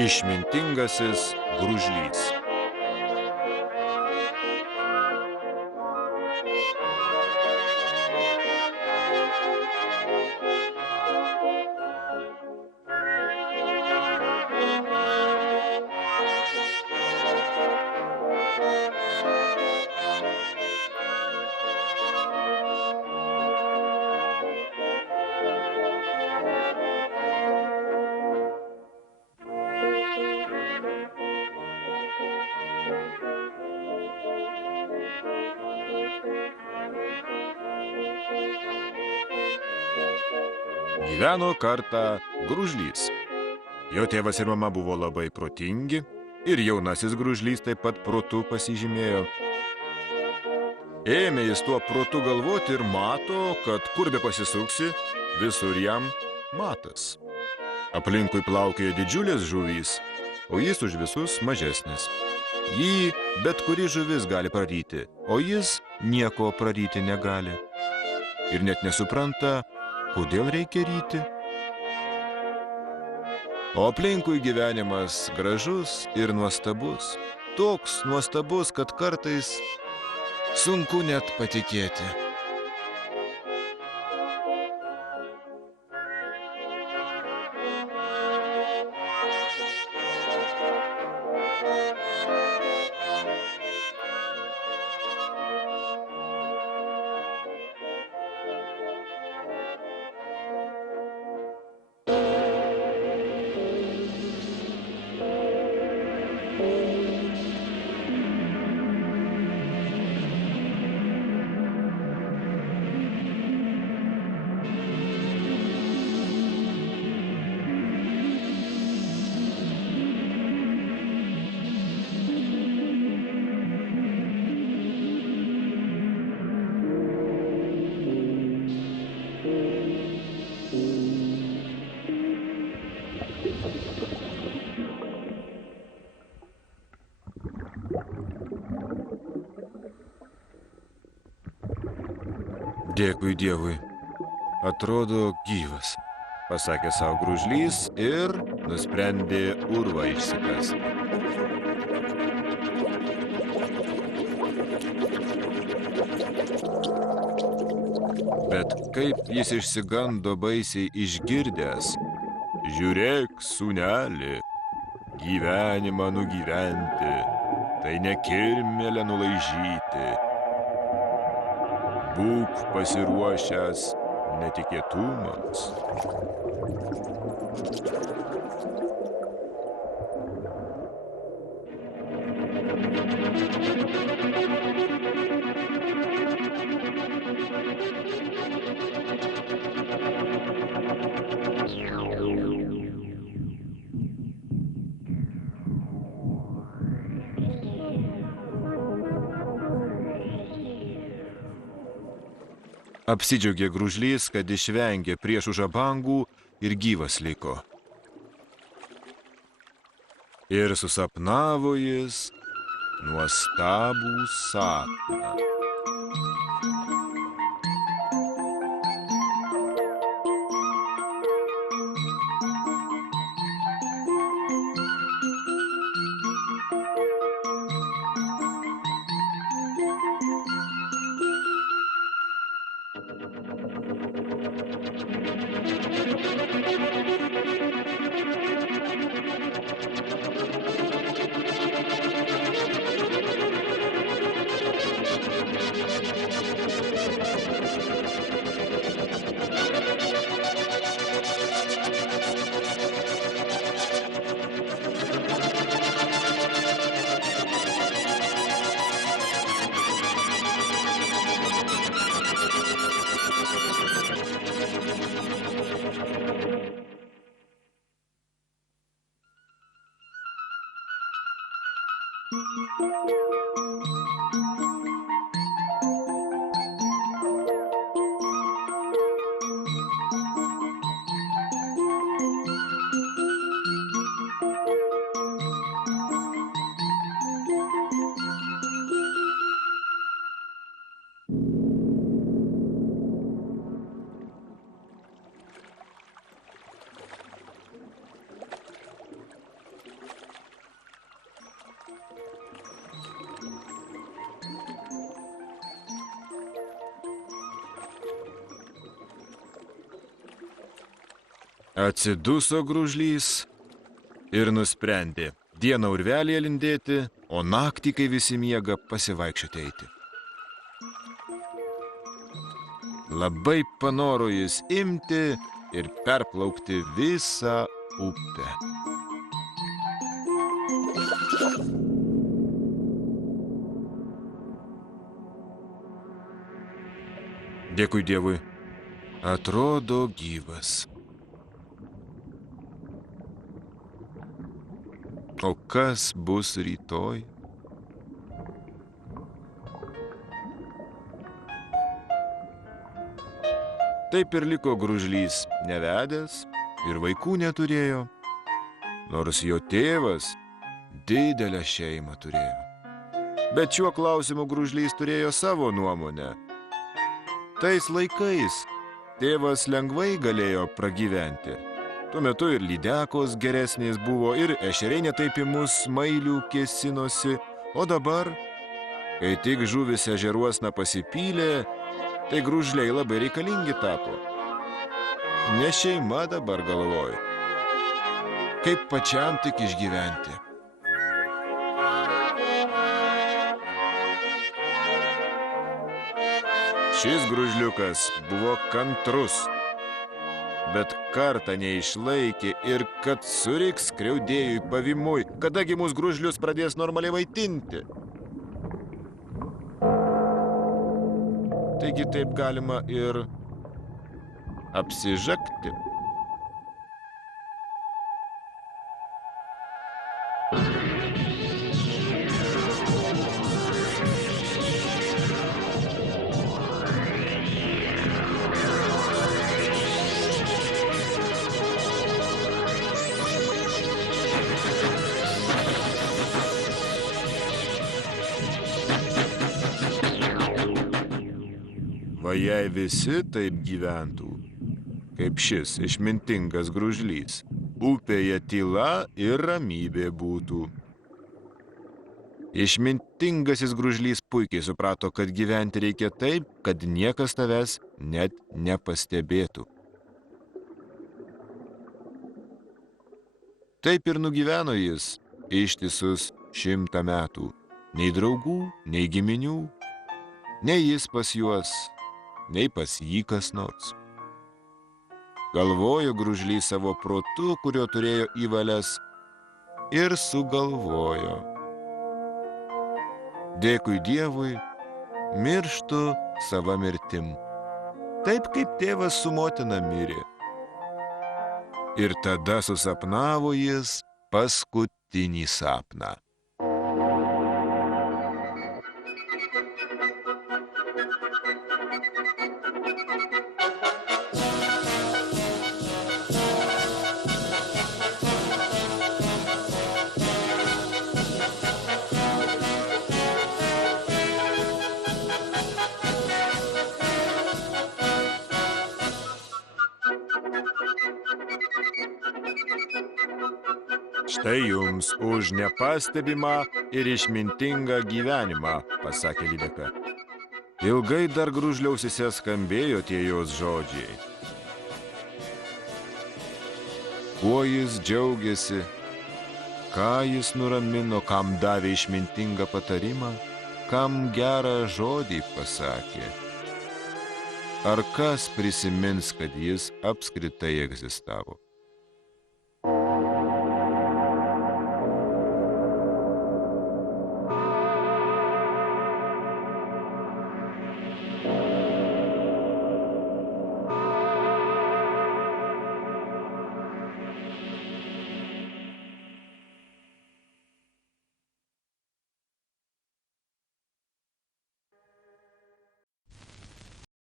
Išmintingasis gružlys. Gyveno kartą gružlys. Jo tėvas ir mama buvo labai protingi ir jaunasis gružlys taip pat protu pasižymėjo. Ėmė jis tuo protu galvoti ir mato, kad kur be pasisuksi, visur jam matas. Aplinkui plaukioja didžiulės žuvys, o jis už visus mažesnis. Jį bet kuri žuvis gali praryti, o jis nieko praryti negali. Ir net nesupranta, kodėl reikia ryti. O aplinkui gyvenimas gražus ir nuostabus. Toks nuostabus, kad kartais sunku net patikėti. Dėkui Dievui, atrodo gyvas, pasakė savo gružlys ir nusprendė urvą išsikasti. Bet kaip jis išsigando baisiai išgirdęs: žiūrėk, sūneli, gyvenimą nugyventi, tai ne kirmėlę nulaižyti. Būk pasiruošęs netikėtumams. Apsidžiaugė gružlys, kad išvengė priešų žabangų ir gyvas liko. Ir susapnavo jis nuostabų sapną. Atsiduso gružlys ir nusprendė dieną urvelėje lindėti, o naktį, kai visi miega, pasivaikščioti eiti. Labai panoro jis imti ir perplaukti visą upę. Dėkui Dievui, atrodo gyvas. O kas bus rytoj? Taip ir liko gružlys nevedęs ir vaikų neturėjo, nors jo tėvas didelę šeimą turėjo. Bet šiuo klausimu gružlys turėjo savo nuomonę. Tais laikais tėvas lengvai galėjo pragyventi. Tuo metu ir lydekos geresnės buvo, ir ešeriai netaip į mus mailių kėsinosi, o dabar, kai tik žuvis ežeruosna pasipylė, tai gružliai labai reikalingi tapo. Ne šeima dabar galvoju, kaip pačiam tik išgyventi. Šis gružliukas buvo kantrus, bet kartą neišlaikė ir kad suriks skriaudėjui pavimui, kadagi mūsų gružlius pradės normaliai maitinti. Taigi taip galima ir apsižakti. Va jei visi taip gyventų, kaip šis išmintingas gružlys, upėje tyla ir ramybė būtų. Išmintingasis gružlys puikiai suprato, kad gyventi reikia taip, kad niekas tavęs net nepastebėtų. Taip ir nugyveno jis ištisus 100 metų. Nei draugų, nei giminių, nei jis pas juos, nei pas jį kas nors. Galvojo gružlys savo protu, kurio turėjo įvalias, ir sugalvojo. Dėkui Dievui, mirštu sava mirtim, taip kaip tėvas su motina mirė. Ir tada susapnavo jis paskutinį sapną. Štai jums už nepastebimą ir išmintingą gyvenimą, pasakė lydeka. Ilgai dar gružliausise skambėjo tie jos žodžiai. Kuo jis džiaugiasi, ką jis nuramino, kam davė išmintingą patarimą, kam gerą žodį pasakė. Ar kas prisimins, kad jis apskritai egzistavo?